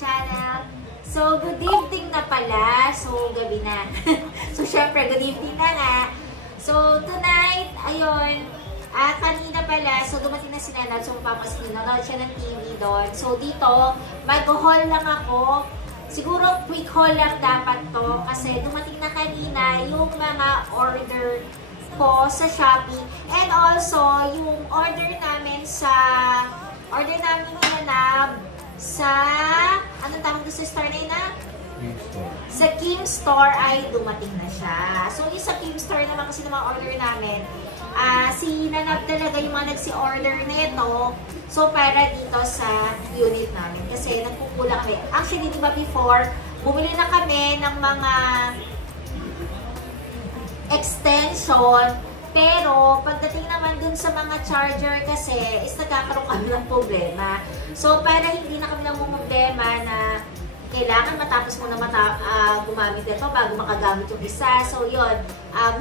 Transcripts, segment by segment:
channel. So, good evening na pala. So, gabi na. So, syempre, good evening na nga. So, tonight, ayun, kanina pala, so dumating na si Nanad, so mapapasin, nanonood siya ng TV doon. So, dito, mag-haul lang ako. Siguro, quick haul lang dapat to kasi dumating na kanina yung mga order ko sa Shopee. And also, yung order namin ni Nanab sa, anong tawag doon sa store na yun na? Sa Kim Store ay dumating na siya. So, yung sa Kim Store naman kasi ng mga order namin, si Nanab talaga yung mga nagsi-order nito. So, para dito sa unit namin. Kasi nagkukulang kami. Actually, di ba before, bumili na kami ng mga extension. Pero, pagdating naman dun sa mga charger kasi, is nagkakaroon kami ng problema. So, para hindi na kami problema na kailangan matapos mo na gumamit ito bago makagamit yung isa. So, yun,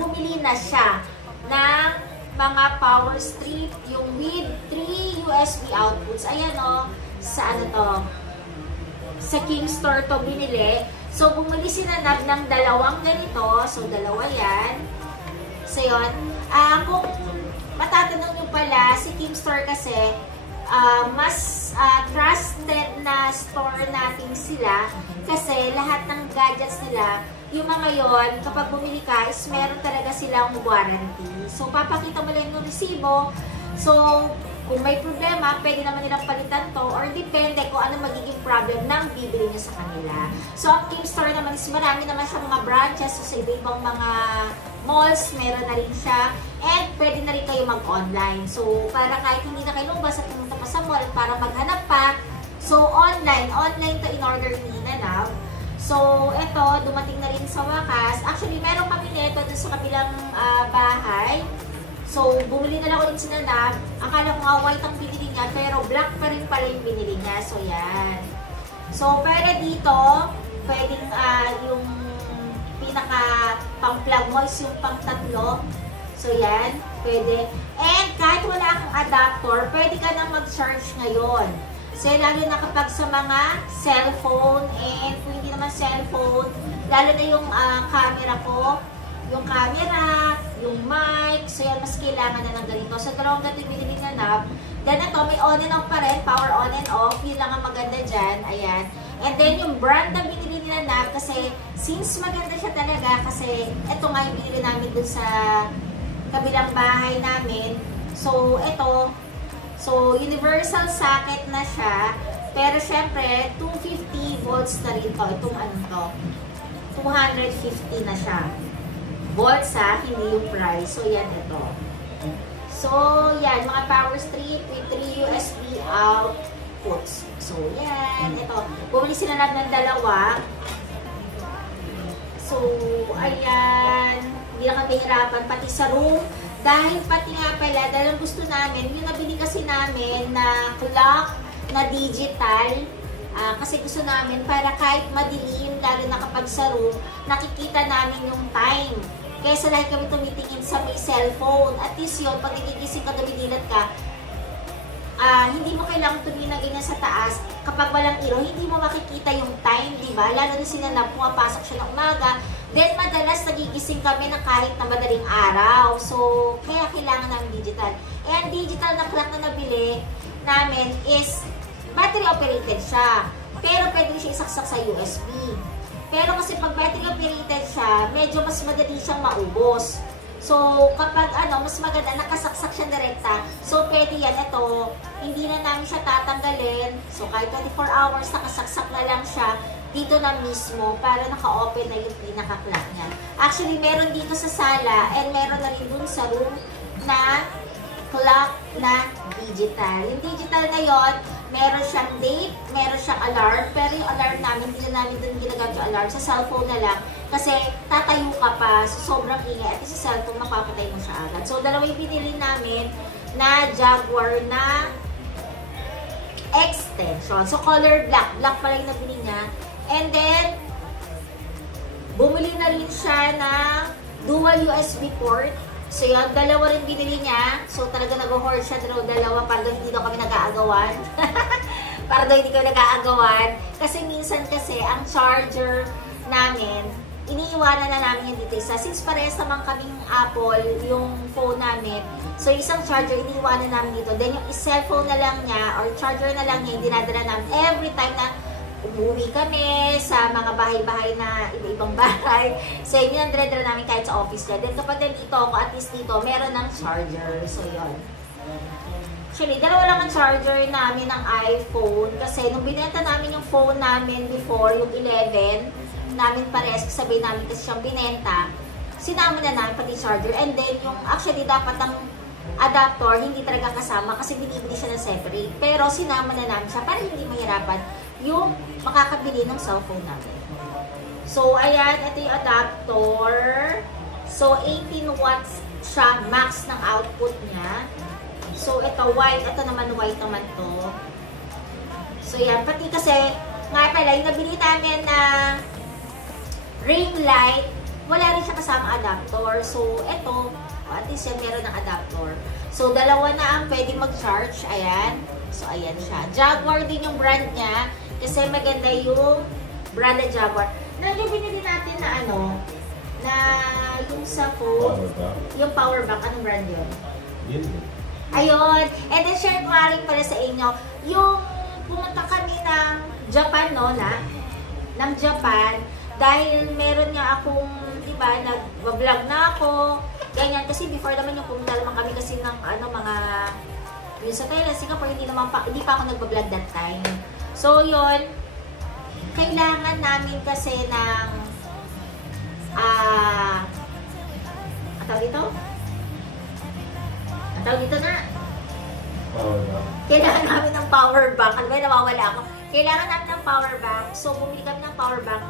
bumili na siya ng mga power strip, yung with 3 USB outputs. Ayan o, sa ano to, sa King Store to binili. So, bumili si Nanab ng dalawang ganito. So, dalawa yan. So, yun. Kung matatanong nyo pala, si Kim Store kasi, mas trusted na store natin sila kasi lahat ng gadgets nila, yung mga yon, kapag bumili ka, is meron talaga silang warranty. So, papakita mo lang yung resibo. So, kung may problema, pwede naman nilang palitan to or depende kung ano magiging problem ng bibili nyo sa kanila. So, ang Kim Store naman is marami naman siya mga branches. So, sa ibang mga malls, meron na rin siya. And pwede na rin kayo mag-online. So, para kahit hindi na kayo lumabas at pumunta pa sa mall para maghanap pa. So, online to in-order ni Nanab. So, eto, dumating na rin sa wakas. Actually, meron kami nito dun sa kabilang bahay. So, bumili na lang ulit si Nanab. Akala ko nga white ang binili niya, pero black pa rin pala yung binili niya. So, yan. So, para dito, pwedeng yung pinaka pang-plug mo is yung pang-tatlo. So, yan. Pwede. And kahit wala kang adapter, pwede ka na mag-charge ngayon. So, lalo na kapag sa mga cellphone, and kung hindi naman cellphone, lalo na yung camera ko, yung camera, yung mic, so yan, mas kailangan na ng ganito. So, dalawang ganito yung binili na Nanab. Then, ito, may on and off pa rin, power on and off. Yun lang ang maganda dyan. Ayan. And then, yung brand na binili ni Nanab, kasi, since maganda siya talaga, kasi, ito nga yung binili namin dun sa kabilang bahay namin. So, ito, so, universal socket na siya. Pero, syempre, 250 volts na rin to. Itong ano to, 250 na siya. Volts ha, hindi yung price. So, yan ito. So, yan. Mga power strip with 3 USB outputs. So, yan. Ito. Bumili sila ng dalawa. So, ayan. Hindi na kami hirapan. Pati sa room. Dahil pati nga pala, dahil gusto namin, yung nabili kasi namin na clock na digital. Kasi gusto namin para kahit madilim, lalo na kapag sa room, nakikita namin yung time. Kaysa lahat kami tumitingin sa may cellphone. At least yun, pag nagigising ka, dumidilat ka, hindi mo kailangang tumingin na ganyan sa taas. Kapag walang ilaw, hindi mo makikita yung time, di ba? Lalo na si Nanab, pumapasok siya ng umaga. Then, madalas nagigising kami na kahit na madaling araw. So, kaya kailangan namin digital. Eh, ang digital na clock na nabili namin is battery operated siya. Pero pwede siya isaksak sa USB. Pero kasi pag battery operated siya, medyo mas madali siyang maubos. So, kapag mas maganda, nakasaksak siya direkta. So, pwede yan. Ito, hindi na namin siya tatanggalin. So, kahit 24 hours, nakasaksak na lang siya dito na mismo para naka-open na yung pinaka-clock niya. Actually, meron dito sa sala and meron na rin dun sa room na clock na digital. Yung digital ngayon, meron siyang date, meron siyang alarm, pero yung alarm namin, hindi na namin doon ginagamit yung alarm, sa cellphone na lang, kasi tatayo ka pa, so sobrang ingay, at sa cellphone, makapatay mo siya agad. So, dalawa yung binili namin na Jaguar na extension. So, color black. Black pala yung nabili niya. And then, bumili na rin siya ng dual USB port. So yun, dalawa rin binili niya. So talaga nag-hoard siya dalawa para hindi daw kami nag-aagawan. para daw hindi ko nag-aagawan. Kasi minsan kasi, ang charger namin, iniiwanan na namin yung dito isa. Since parehas naman kaming Apple, yung phone namin, so isang charger, iniiwanan namin dito. Then yung cellphone na lang niya, or charger na lang niya, yung dinadala namin every time na umuwi kami sa mga bahay-bahay na iba-ibang bahay. So yun yung dire-dire namin kahit sa office niya. Then kapag nandito ako, at least dito, meron ng charger. So yun. Actually, dalawa lang ang charger namin ng iPhone. Kasi nung binenta namin yung phone namin before, yung 11, namin pares, sabihin namin kasi siyang binenta, sinama na namin pati charger. And then, yung actually dapat ang adapter, hindi talaga kasama kasi binibili siya na separate. Pero sinama na namin siya para hindi mahirapan yung makakabili ng cellphone namin. So, ayan, ito yung adapter. So, 18 watts siya, max ng output niya. So, ito white. Ito naman white naman to. So, yan. Pati kasi, nga pala, yung nabili namin na ring light, wala rin siya kasama adapter. So, ito, at least yan meron ng adapter. So, dalawa na ang pwede mag-charge. Ayan. So, ayan siya. Jaguar din yung brand niya. Kasi maganda yung brand na Jaguar. Yung binili natin na ano, na yung sa phone, yung power bank. Anong brand yun? Ayun. And then, share ko rin pala sa inyo. Yung pumunta kami ng Japan, no, ng Japan, dahil meron nga akong, diba, nag-vlog na ako, ganyan, kasi before naman yung pumunta naman kami kasi ng, ano, mga, yun sa Thailand, Singapore, hindi pa ako nag-vlog that time. So, yun, kailangan namin kasi ng, ang tawag dito? Ang tawag dito na? Power bank. Kailangan namin ng power bank. Ano ba, nawawala ako. Kailangan namin ng power bank. So, bumili kami ng power bank.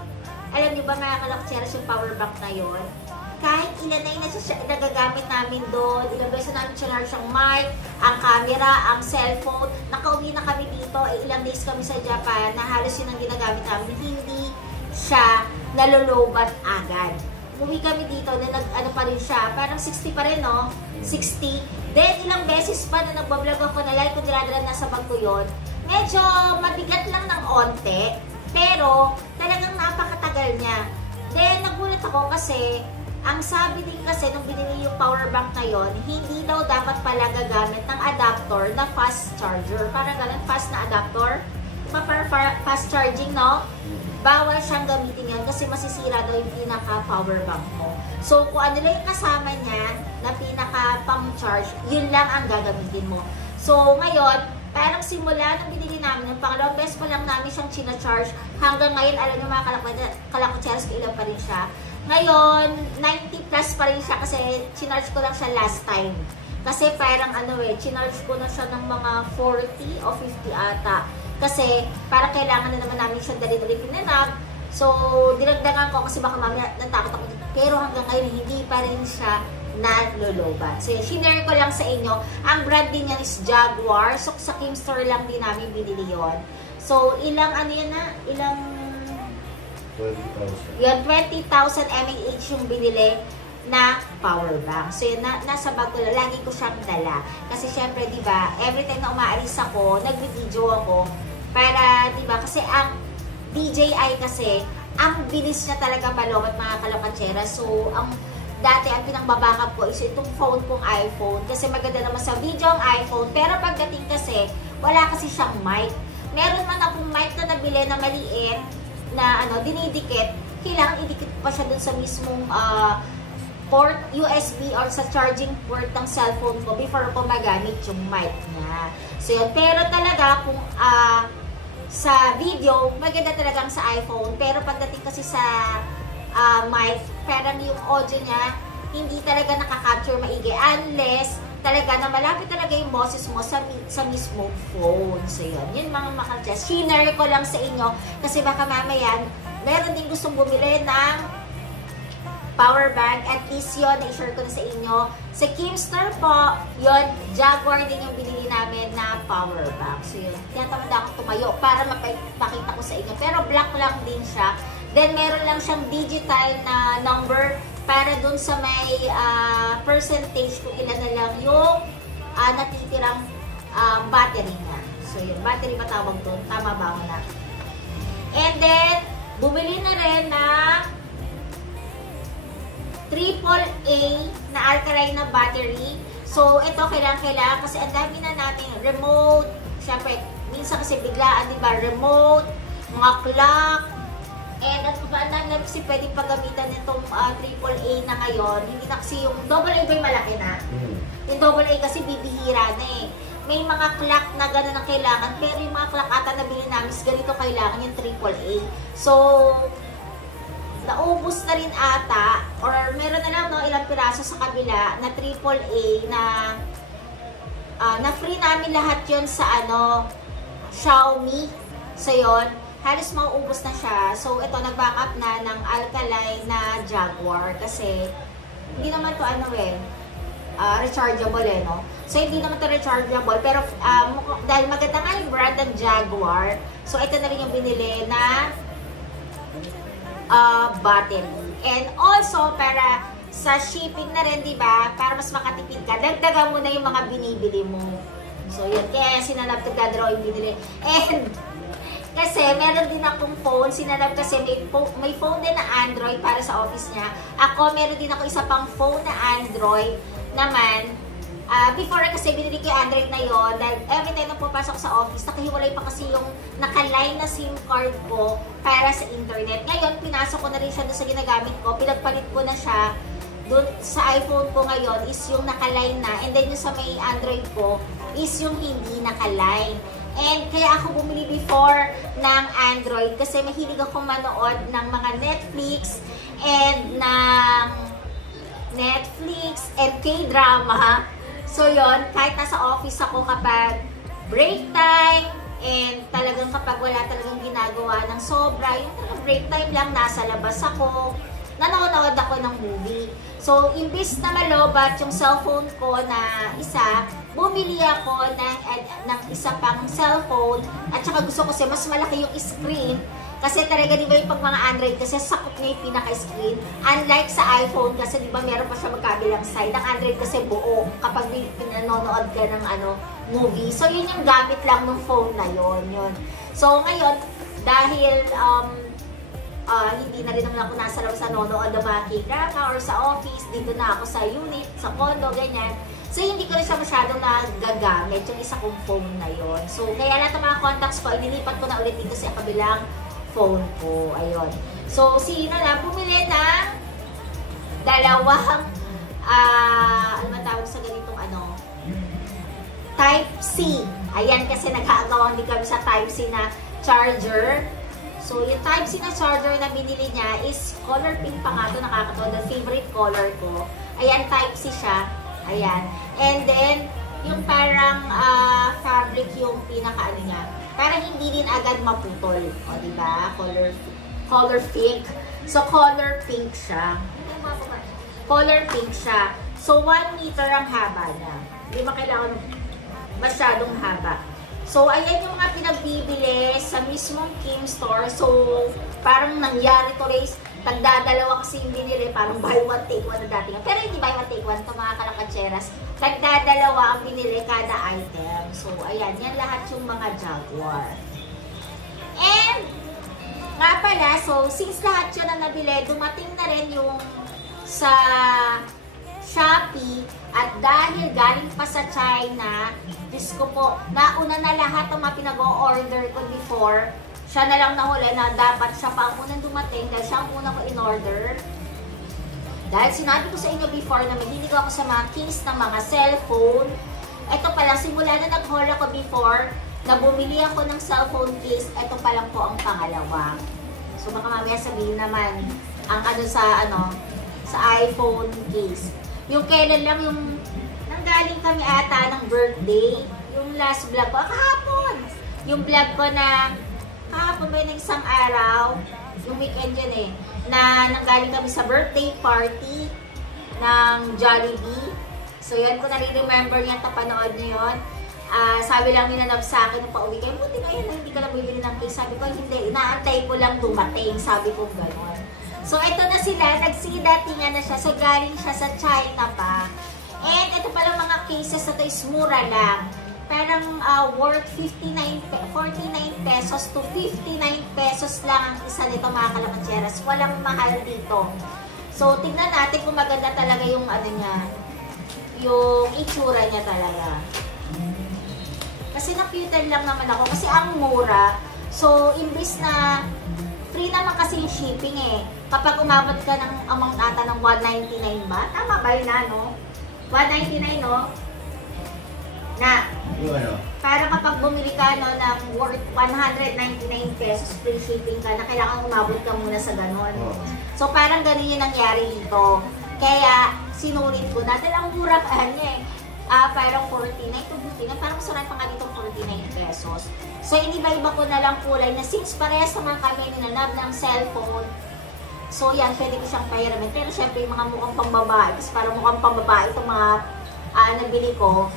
Alam niyo ba, mga kalakcheras, yung power bank na yon, kahit ilan na nagagamit namin doon, ilang beses namin charge ang mic, ang camera, ang cellphone, nakauwi na kami dito, ilang days kami sa Japan, na halos yun ang ginagamit namin, hindi siya nalolobat agad. Umuwi kami dito, na ano pa rin siya, parang 60 pa rin, no? 60. Then, ilang beses pa na nagbablog ako na like kung dinadala nasa bag ko yun, medyo mabigat lang ng onte, pero talagang napakatagal niya. Then, nagulat ako kasi, ang sabi din kasi nung binili yung power bank na yon, hindi daw dapat pala gagamit ng adapter na fast charger. Parang ganun, fast na adapter. Fast charging, no? Bawal siyang gamitin yan kasi masisira daw yung pinaka-power bank mo. So, kung ano lang yung kasama niya na pinaka-pang-charge, yun lang ang gagamitin mo. So, ngayon, parang simula nung binili namin, yung pangalawang beses pa lang namin siyang china-charge. Hanggang ngayon, alam niyo mga kalakutseras, ilan pa rin siya. Ngayon, 90 plus pa rin siya kasi chinarge ko lang siya last time. Kasi parang ano chinarge ko na siya ng mga 40 o 50 ata. Kasi parang kailangan na naman namin siya dali-dali pinanap. So, dinagdagan ko kasi baka mamaya natakot ako. Pero hanggang ngayon, hindi pa rin siya nalolobat. So, shinare ko lang sa inyo. Ang brand din niya is Jaguar. So, sa Keemstar lang din namin binili yon. So, ilang ano yan na? Ilang 20,000. Yan, 20,000 mAh yung binili na power bank. So, yun, nasa bag ko lang. Lagi ko siyang dala. Kasi, syempre, di ba, every time na umaalis ako, nag-video ako. Para, di ba, kasi ang DJI kasi, ang bilis niya talaga malobat mga kalapachera. So, ang dati, ang pinangbabackup ko is itong phone kong iPhone. Kasi maganda naman sa video ang iPhone. Pero pagdating kasi, wala kasi siyang mic. Meron man akong mic na nabili na maliit, na ano, dinidikit, kailangan idikit pa siya dun sa mismong port, USB or sa charging port ng cellphone ko before ko magamit yung mic niya. So yun, pero talaga kung sa video, maganda talagang sa iPhone, pero pagdating kasi sa mic, parang yung audio niya, hindi talaga nakaka-capture maigi unless talaga na malapit talaga yung boses mo sa mismo phone. So, yun mga makalchas. Share ko lang sa inyo kasi baka mamaya meron din gustong bumili ng power bank. At least yun, na-share ko na sa inyo. Sa Keemstar po, yun, Jaguar din yung binili namin na power bank. So, yun. Kaya tamad akong tumayo para mapakita ko sa inyo. Pero black lang din siya. Then, meron lang siyang digital na number para dun sa may percentage kung ilan na lang yung natitirang battery niya. So, yun. Battery ba tawag doon? Tama ba ako na? And then, bumili na rin ng AAA na alkaline na battery. So, ito kailangan kasi ang dami na natin remote. Siyempre, minsan kasi biglaan, di ba? Remote, mga clock, and at ang dami na kasi pwedeng paggamitan nitong AAA na ngayon. Hindi na kasi yung AA ba yung malaki na? Yung AA kasi bibihira na eh. May mga clock na gano'n ang kailangan, pero yung mga clock ata na bilhin namin, ganito kailangan yung AAA. So, naubos na rin ata, or meron na lang no, ilang piraso sa kabila na AAA na free namin lahat yon sa Xiaomi. So yon, halos mauubos na siya. So ito, nag-backup na ng alkaline na Jaguar kasi hindi naman to rechargeable no? So hindi naman to rechargeable, pero dahil maganda nga yung brand ng Jaguar, so ito na rin yung binili na battery. And also, para sa shipping na rin, diba? Para mas makatipid ka, dagdagan mo na yung mga binibili mo. So, yun. Kaya sinanap to drawing binili. And, kasi meron din akong phone. Sinanap kasi may phone din na Android para sa office niya. Ako, meron din ako isa pang phone na Android naman. Before kasi binili ko yung Android na yon, dahil every time na pupasok sa office, nakahiwalay pa kasi yung nakaline na SIM card ko para sa internet. Ngayon, pinasok ko na rin siya doon sa ginagamit ko, pinagpalit ko na siya doon sa iPhone ko ngayon is yung nakaline na, and then yung sa may Android ko is yung hindi nakaline. And kaya ako bumili before ng Android kasi mahilig akong manood ng mga Netflix and K-drama. So yon, kahit nasa office ako kapag break time and talagang kapag wala talagang ginagawa ng sobra, yung talagang break time lang, nasa labas ako, nanonood ako ng movie. So, imbis na malobat yung cellphone ko na isa, bumili ako ng isa pang cellphone at saka gusto ko kasi mas malaki yung screen. Kasi talaga, di ba yung pag mga Android, kasi sakop niya yung pinaka-screen. Unlike sa iPhone, kasi di ba meron pa siya magkabilang side. Ang Android kasi buo kapag pinanonood ka ng movie. So, yun yung gamit lang ng phone na yun. So, ngayon, dahil hindi na rin naman ako nasa labas sa nanonood ng mga K-drama or sa office, dito na ako sa unit, sa condo, ganyan. So, hindi ko rin siya masyadong nagagamit yung isa kong phone na yun. So, kaya lahat ng mga contacts ko, inilipat ko na ulit dito sa kabilang phone ko. Ayun. So, bumili ng dalawang, ano man tawag sa ganitong Type-C. Ayan, kasi nag-aagawan din kami sa Type-C na charger. So, yung Type-C na charger na binili niya is color pink pa nga ito, nakakatawa. The favorite color ko. Ayan, Type-C siya. Ayan. And then, yung parang fabric yung pinaka niya. Para hindi din agad maputol. O, diba? Color pink. So, color pink siya. Color pink siya. So, 1 meter ang haba niya. Hindi ba kailangan masyadong haba. So, ayan yung mga pinagbibili sa mismong Kim store. So, parang nangyari to race. Tagdadalawa kasi yung binili. Parang buy one, take one na dati nga. Pero hindi buy one, take one. Ito mga kalakatseras. Tagdadalawa ang binili kada item. So, ayan. Yan lahat yung mga Jaguar. And, nga pala, so, since lahat yun na nabili, dumating na rin yung sa Shopee. At dahil galing pa sa China, Diyos ko po, nauna na lahat ng mga pinag-o-order ko before. Siya na lang nahuli na dapat siya pa ang unang dumating dahil siya ang unang ko in-order. Dahil sinabi ko sa inyo before na mahilig ako sa mga case ng mga cellphone. Ito pala, simula na nag-haul ako before, na bumili ako ng cellphone case, ito pa lang po ang pangalawa. So baka mamaya sabihin naman, ang sa iPhone case. Yung kailan lang yung nanggaling kami ata ng birthday, yung last vlog ko, kahapon. Yung vlog ko na kahapon ba yung isang araw, yung weekend yun na nanggaling kami sa birthday party ng Jollibee. So yan, kung nare-remember niya, tapanood niyo yun. Sabi lang ninanap sa akin nung pauwi kayo, buti na yun, hindi ka na bibili ng cake. Sabi ko, hindi, inaantay ko lang dumating. Sabi ko gano'n. So, ito na sila. Nagsidatingan na siya. So, galing siya sa China pa. And, ito palang mga cases na ito is mura lang. parang worth 49 pesos to 59 pesos lang ang isa nito mga kalakatseras. Walang mahal dito. So, tignan natin kung maganda talaga yung ano niya, yung itsura niya talaga. Kasi na-cuter lang naman ako. Kasi ang mura. So, imbis na free naman kasi yung shipping eh. Kapag umabot ka ng amount ata ng 199 ba? Tama ba yun na, no? 199, no? Na, para kapag bumili ka no, ng worth 199 pesos free shipping ka, na kailangan umabot ka muna sa ganon. So, parang ganun yung nangyari dito. Kaya, sinulit ko na. Dahil ang mura ka niya eh. Parang 49 to 59. Parang masarap pa nga dito 49 pesos. So, iniba-iba ko na lang kulay na since parehas naman kami ninanab ng cellphone. So, yan, pwede ko siyang pahiramin. Pero syempre, yung mga mukhang pambabae, kasi parang mukhang pambabae itong mga nabili ko,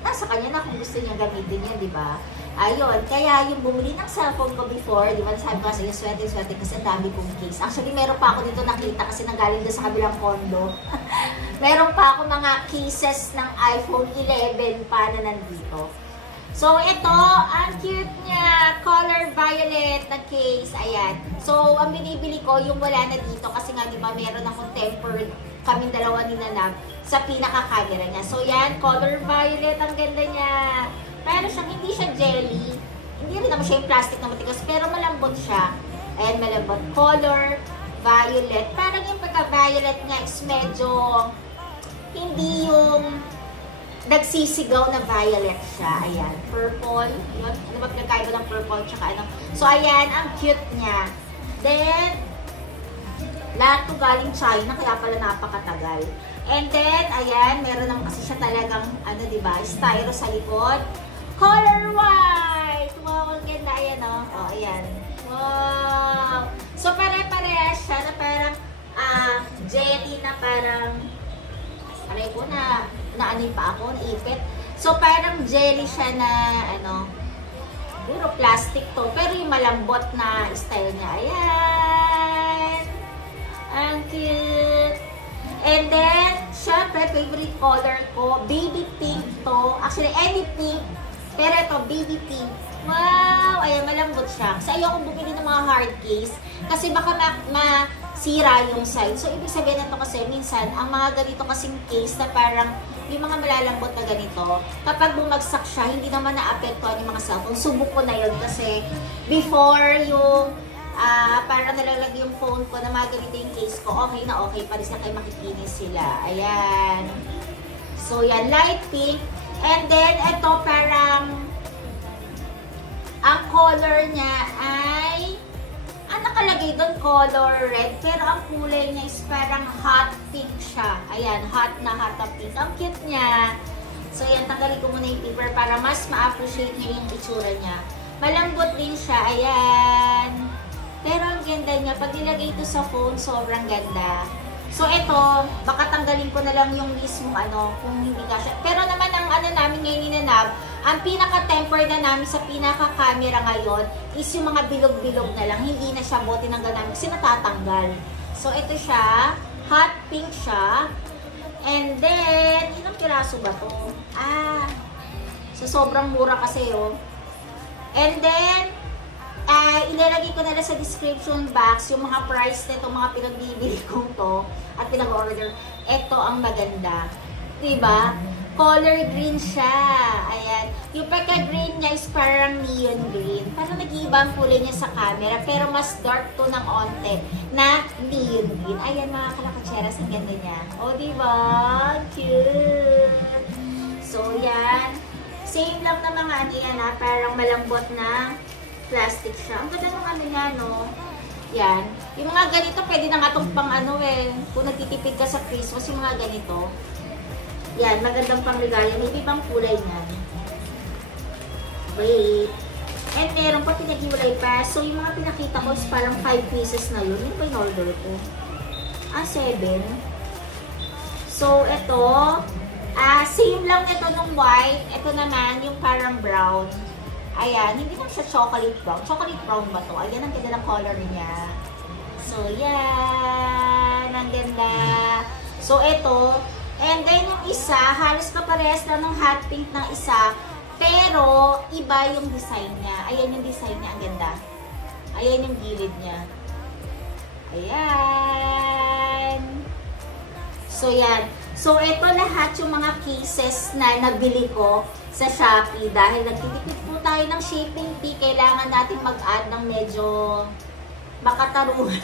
nasa kanya na kung gusto niya gamitin yan, di ba? Ayun, kaya yung bumili ng cellphone ko before, di ba, sabi ko kasi yung swerte kasi ang dami kong case. Actually, meron pa ako dito nakita kasi nanggaling doon sa kabilang condo. Meron pa ako mga cases ng iPhone 11 pa na nandito. So, ito, ang cute niya, color violet na case, ayan. So, ang binibili ko, yung wala na dito kasi nga, di ba, meron akong tempered kaming dalawa ni Nanab sa pinaka-camera niya. So, yan, color violet, ang ganda niya. Pero siyang, hindi siya jelly. Hindi rin naman siya yung plastic na matigas, pero malambot siya. Ayan, malambot. Color violet. Parang yung pagka-violet niya is medyo hindi yung nagsisigaw na violet siya. Ayan, purple. Yun, ano ba pinagkaiba ng purple tsaka ano. So, ayan, ang cute niya. Then, lahat to galing China, kaya pala napakatagal. And then, ayan, meron naman kasi siya talagang, ano, diba, styro sa likod. Color white! Wow, ang ganda. Ayan, oh. Oh, ayan. Wow! So, pare-parehas siya na parang, jelly na parang, aray ko na, naanin pa ako, naipit. So, parang jelly siya na, ano, puro plastic to. Pero yung malambot na style niya, ayan. Ang cute. And then, syempre, favorite color ko, baby pink to. Actually, any pink. Pero ito, baby pink. Wow! Ayan, malambot siya. Kasi ayoko bumili ng mga hard case. Kasi baka masira yung side. So, ibig sabihin nito kasi, minsan, ang mga ganito kasing case na parang yung mga malalambot na ganito, kapag bumagsak siya, hindi naman na-apektuhan yung mga cellphone. Subok ko na yun kasi before yung parang nalalagay yung phone ko na mga ganito yung case ko, okay na okay, paris na kayo makikinis sila. Ayan. So, yan, light pink. And then, ito parang ang color niya ay nakalagay doon color red, pero ang kulay niya is parang hot pink siya. Ayan, hot na pink. Ang cute niya. So, yan, tanggalin ko muna yung paper para mas ma-appreciate niyo yung itsura niya. Malambot din siya. Ayan. Pero ang ganda niya. Pag nilagay ito sa phone, sobrang ganda. So, ito, baka tanggalin ko na lang yung mismo, ano, kung hindi ka siya. Pero naman, ang ano namin ngayon ni Nanab, ang pinaka-temper na namin sa pinaka-camera ngayon is yung mga bilog-bilog na lang. Hindi na siya bote ng ganun kasi natatanggal. So, ito siya. Hot pink siya. And then, ilang piraso ba to? So, sobrang mura kasi, oh. And then, ilalagay ko na lang sa description box yung mga price nito, mga pinagbibili kong to at pinag-order. Ito ang maganda. Diba? Color green siya. Ayan. Yung pagka-green niya is parang neon green. Parang nag-iiba ang kulay niya sa camera, pero mas dark to ng onte na neon green. Ayan mga kalakatseras, ang ganda niya. O, diba? Cute! So, yan. Same lang na mga ano yan, parang malambot na plastic siya. Ang ganda ng ano niya, no? Yan. Yung mga ganito, pwede na nga itong pang ano eh. Kung nagtitipid ka sa Christmas, yung mga ganito. Yan, magandang pang regalo. May ibang kulay niyan. Wait. And meron pa pinag-iwalay pa. So, yung mga pinakita ko is parang 5 pieces na yun. Yun ba yung order ko? 7. So, ito. Same lang ito nung white. Ito naman, yung parang brown. Ayan, hindi lang siya chocolate brown. Chocolate brown ba to? Ayan, ang ganda ng color niya. So, yan. Ang ganda. So, ito. And then, yung isa, halos kaparehas lang ng hot pink ng isa. Pero, iba yung design niya. Ayan yung design niya. Ang ganda. Ayan yung gilid niya. Ayan. So, yan. So, ito lahat yung mga cases na nabili ko sa Shopee. Dahil nagtitipid po tayo ng shipping fee, kailangan natin mag-add ng medyo makatarungan.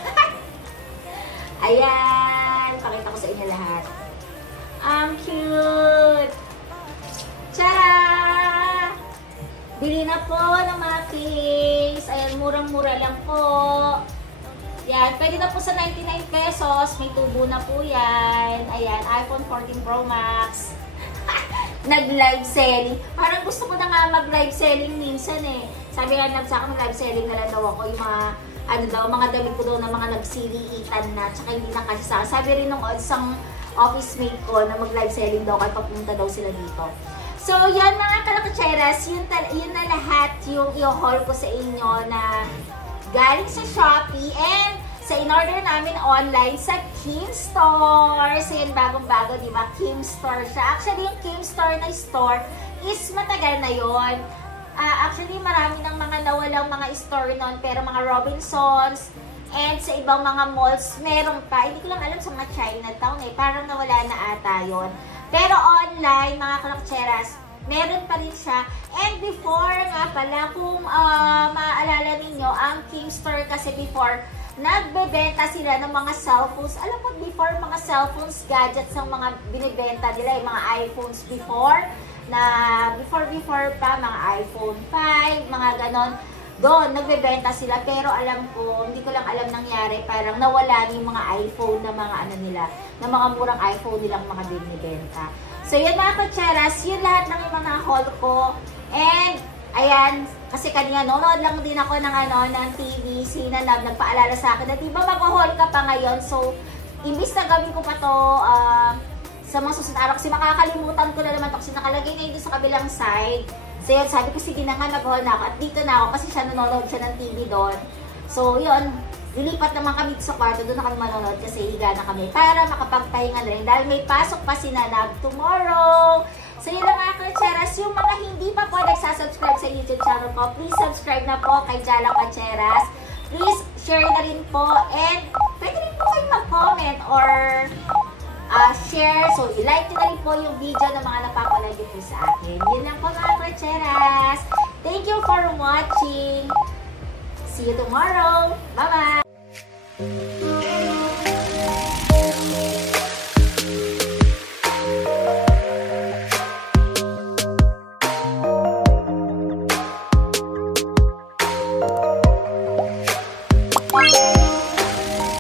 Ayan. Pakita ko sa inyo lahat. Ang cute! Tara! Bili na po ng mga case. Ayan, murang-mura lang po. Yan, pwede na po sa 99 pesos. May tubo na po yan. Ayan, iPhone 14 Pro Max. Nag-live selling. Parang gusto ko na nga mag-live selling minsan eh. Sabi nga sa akin, mag-live selling na lang daw ako. Yung mga, mga damit ko daw na mga nagsiliitan na. Tsaka hindi na kasi sa akin. Sabi rin nung isang office mate ko na mag-live selling daw kahit papunta daw sila dito. So, yan mga kalakatseras. Yun na lahat yung i-haul ko sa inyo na galing sa Shopee and sa in-order namin online sa Kim Store. So, yan, bagong-bago, di ba? Kim Store siya. Actually, yung Kim Store na store is matagal na yon. Actually, marami ng mga nawalang mga store nun, pero mga Robinsons and sa ibang mga malls, meron pa. Hindi ko lang alam sa mga Chinatown eh. Parang nawala na ata yon. Pero online, mga kalakcheras, meron pa rin siya. And before nga pala, kung maaalala ninyo, ang Kim Store kasi before, nagbebenta sila ng mga cellphones. Alam mo, before mga cellphones, gadgets ang mga binibenta nila, yung mga iPhones before, na before pa, mga iPhone 5, mga ganon. Doon, nagbebenta sila, pero alam ko, hindi ko lang alam nangyari, parang nawala yung mga iPhone na mga ano nila, na mga murang iPhone nilang mga binibenta. So, yun mga kutseras, yun lahat ng mga haul ko. And, ayan, kasi kanina nonood lang din ako ng, ng TV, si Nanab, nagpaalala sa akin na diba mag-haul ka pa ngayon. So, imbis na gawin ko pa to sa mga susunod araw, kasi makakalimutan ko na naman to kasi nakalagay na yun sa kabilang side. So, yun, sabi ko, sige na nga, mag-haul na ako. At dito na ako kasi siya nanonood siya ng TV doon. So, yun, lilipat naman kami sa kwarto, doon na kami manonood kasi higa na kami para makapagpahinga na rin. Dahil may pasok pa si Nanab tomorrow. So, yun lang mga kutseras. Yung mga hindi pa po nagsasubscribe sa YouTube channel ko, please subscribe na po kay Jala Kutseras. Please share na rin po. And, pwede rin po kayo mag-comment or share. So, i-like nyo na rin po yung video ng mga napapalagi po sa akin. Yun lang po mga kutseras. Thank you for watching. See you tomorrow. Bye-bye!